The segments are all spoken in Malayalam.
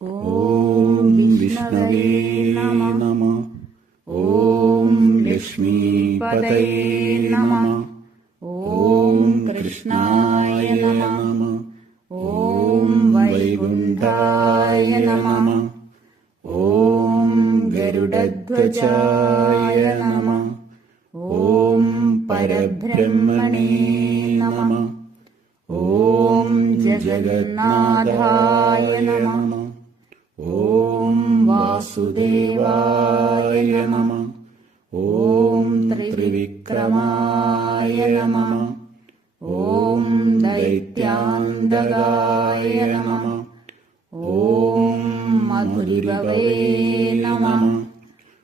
ഓം വിഷ്ണവേ നമഃ. ഓം ലക്ഷ്മീപതയേ നമഃ. ഓം കൃഷ്ണായ നമഃ. ഓം വൈകുണ്ഠായ നമഃ. ഓം ഗരുഡധ്വജായ നമഃ. ഓം പരബ്രഹ്മണേ നമഃ. ഓം ജഗന്നാഥായ നമഃ. ഓം വാസുദേവായ നമഃ. ഓം ത്രിവിക്രമായ നമഃ. ഓം ദൈത്യാന്തകായ നമഃ. ഓം മധുരിഭവേ നമഃ.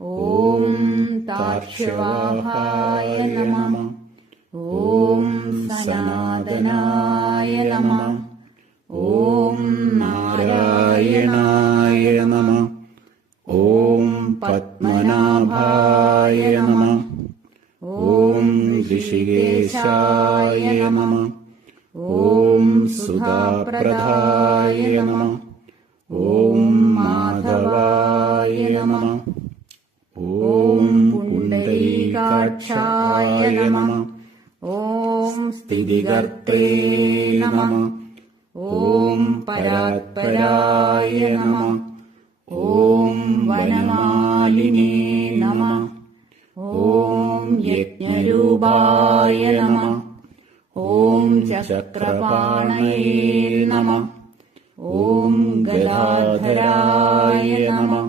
ഓം താർക്ഷ്യവാഹായ നമഃ. ഓം സനാതനായ നമഃ. ഓം നാരായണായ നമഃ. ഓം പത്മനാഭായ നമഃ. ഓം ഋഷികേശായ നമഃ. ഓം സുധാപ്രദായ നമഃ. ഓം മാധവായ നമഃ. ഓം പുണ്ഡരീകാക്ഷായ നമഃ. ഓം സ്ഥിതികർത്തേ നമഃ. ഓം പരാത്പരായ നമഃ. ഓം വനമാലിനേ നമഃ. ഓം യജ്ഞരൂപായ നമഃ. ഓം ചക്രപാണയേ നമഃ. ഓം ഗദാധരായ നമഃ.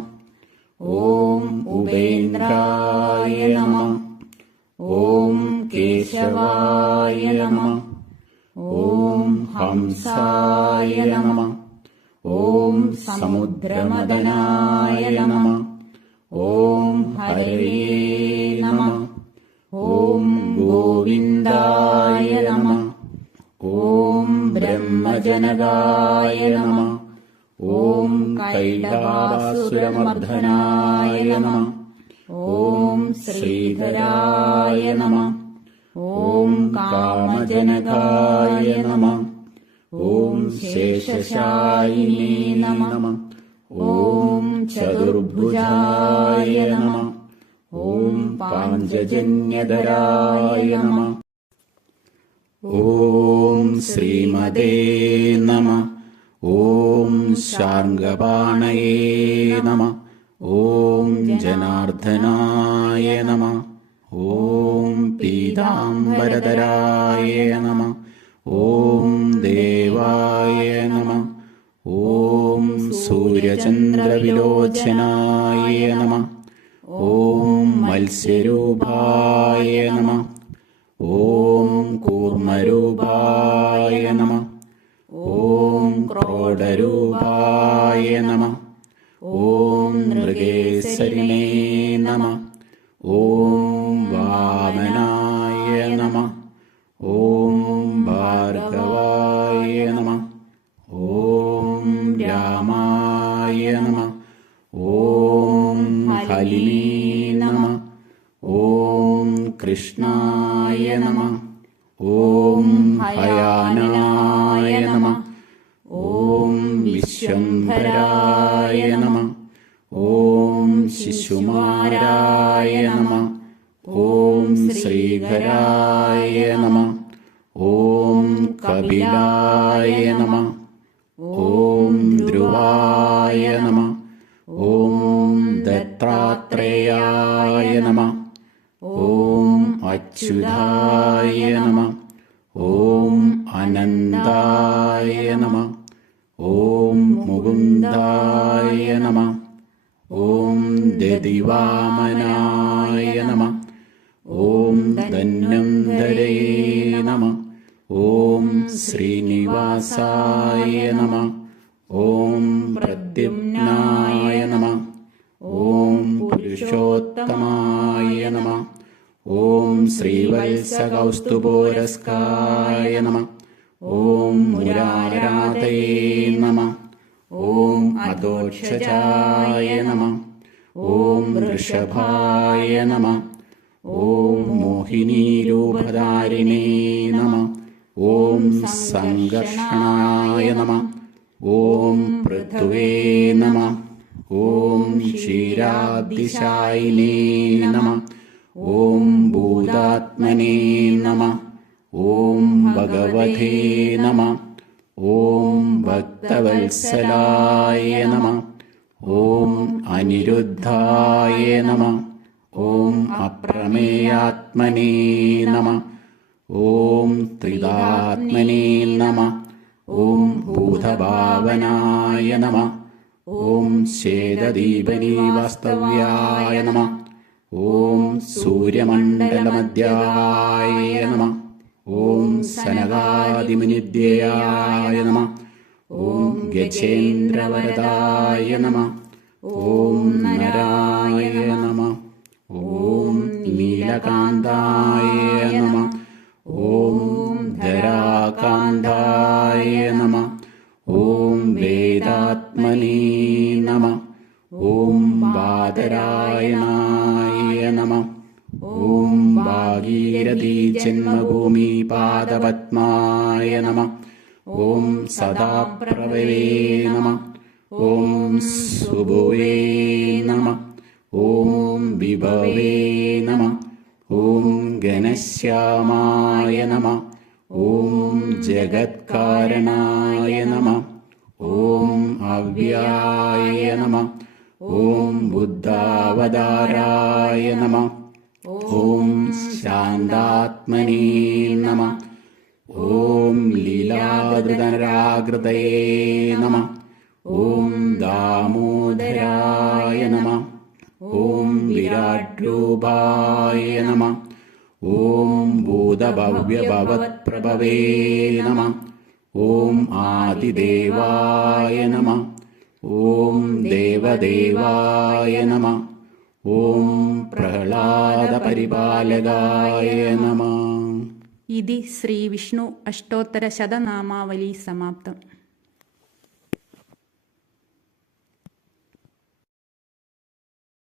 ഓം ഉപേന്ദ്രായ നമഃ. ഓം കേശവായ നമഃ. ഓം ഹംസായ നമഃ. ഓം സമുദ്രമദനായ നമഃ. ഓം ഹരയേ നമഃ. ഓം ഗോവിന്ദായ നമഃ. ഓം ബ്രഹ്മജനകായ നമഃ. ഓം കൈടഭാസുരമർദ്ദനായ നമഃ. ഓം ശ്രീധരായ നമഃ. ഓം കാമജനകായ നമഃ. ഓം ശേഷശായിനേ നമഃ. ഓം ചതുർഭുജായ നമഃ. ഓം പാഞ്ചജന്യധരായ നമഃ. ഓം ശ്രീമതേ നമഃ. ഓം ശാർംഗപാണയേ നമഃ. ഓം ജനാർദ്ദനായ നമഃ. ഓം പീതാംബരധരായ നമഃ. ഓം ദേവായ നമഃ. ഓം സൂര്യചന്ദ്രവിലോചനായ നമഃ. ഓം മത്സ്യരൂപായ നമഃ. ഓം കൂർമ്മരൂപായ നമഃ. ഓം ക്രോഡരൂപായ നമഃ. ഓം മൃഗേശ്വരിണേ നമഃ. ഓം വാമനായ നമഃ. ഓം ഭാർഗവായ നമഃ. ഓം രാമായ നമഃ. ഓം ഹലിനേ നമഃ. ഓം കൃഷ്ണായ നമഃ. ഓം ഹയാനായ നമഃ. ഓം വിശ്വംഭരായ നമഃ. ഓം ശിശുമാരായ നമഃ. ഓം ശ്രീധരായ നമഃ. ഓം കപിലായ നമഃ. ഓം ധ്രുവായ നമഃ. ഓം ദത്താത്രേയായ നമഃ. ഓം അച്യുതായ നമഃ. ഓം അനന്തായ നമഃ. ഓം മുകുന്ദായ നമഃ. ഓം ദതിവാമനായ നമഃ. ഓം ധന്വന്തരയേ നമഃ. ഓം ശ്രീനിവാസായ നമഃ. ഓം പ്രദ്യുമ്നായ നമഃ. ഓം പുരുഷോത്തമായ നമഃ. ഓം ശ്രീവത്സകൗസ്തുഭോരസ്കായ നമഃ. ഓം മുരാരാധയേ നമഃ. ഓം അദോക്ഷജായ നമഃ. ഓം വൃഷഭായ നമഃ. ഓം മോഹിനീരൂപധാരിണേ നമഃ. ഓം സംഘർഷണായ നമഃ. ഓം പൃഥ്വേ നമഃ. ഓം ക്ഷീരാബ്ധിശായിനേ നമഃ. ഓം ഭൂതാത്മനേ നമഃ. ഓം ഭഗവതേ നമഃ. ഓം ഭക്തവത്സലായ നമഃ. ഓം അനിരുദ്ധായ നമഃ. ഓം അപ്രമേയാത്മനേ നമഃ. ഓം ത്രിദാത്മനേ നമഃ. ഓം ഭൂതഭാവനായ നമഃ. ഓം ശ്വേതദീപനീവാസ്തവ്യായ നമഃ. ഓം സൂര്യമണ്ഡലമധ്യായ നമഃ. ഓം സനകാദിമുനിദ്യയായ നമഃ. ഓം ഗജേന്ദ്രവരദായ നമഃ. ഓം നരായ നമഃ. ഓം നീലകാന്തായ നമഃ. ഓം ധരാകാന്തായ നമഃ. ഓം വേദാത്മനേ നമഃ. ഓം ബാദരായണായ നമഃ. ഓം ഭാഗീരഥീ ജന്മഭൂമി പാദപത്മായ നമഃ. ഓം സദാപ്രഭവേ നമഃ. ഓം സുഭുവേ നമഃ. ഓം വിഭവേ നമഃ. ഓം ഘനശ്യാമായ നമഃ. ഓം ജഗത്കാരണായ നമഃ. ഓം അവ്യായ നമഃ. ഓം ബുദ്ധാവതാരായ നമഃ. ഓം ശാന്താത്മനേ നമഃ. ഓം ലീലാധൃതരാകൃതയേ നമഃ. ഓം ദാമോദരായ നമഃ. ഓം വിരാട്രൂപായ നമഃ. ഓം ഭൂതഭവ്യഭവത്പ്രഭവേ നമഃ. ഓം ആദിദേവായ നമഃ. ഓം ദേവദേവായ നമഃ. ഓം പ്രഹ്ലാദപരിപാലകായ നമഃ. ഇതി ശ്രീ വിഷ്ണു അഷ്ടോത്തര ശതനാമാവലി സമാപ്തം.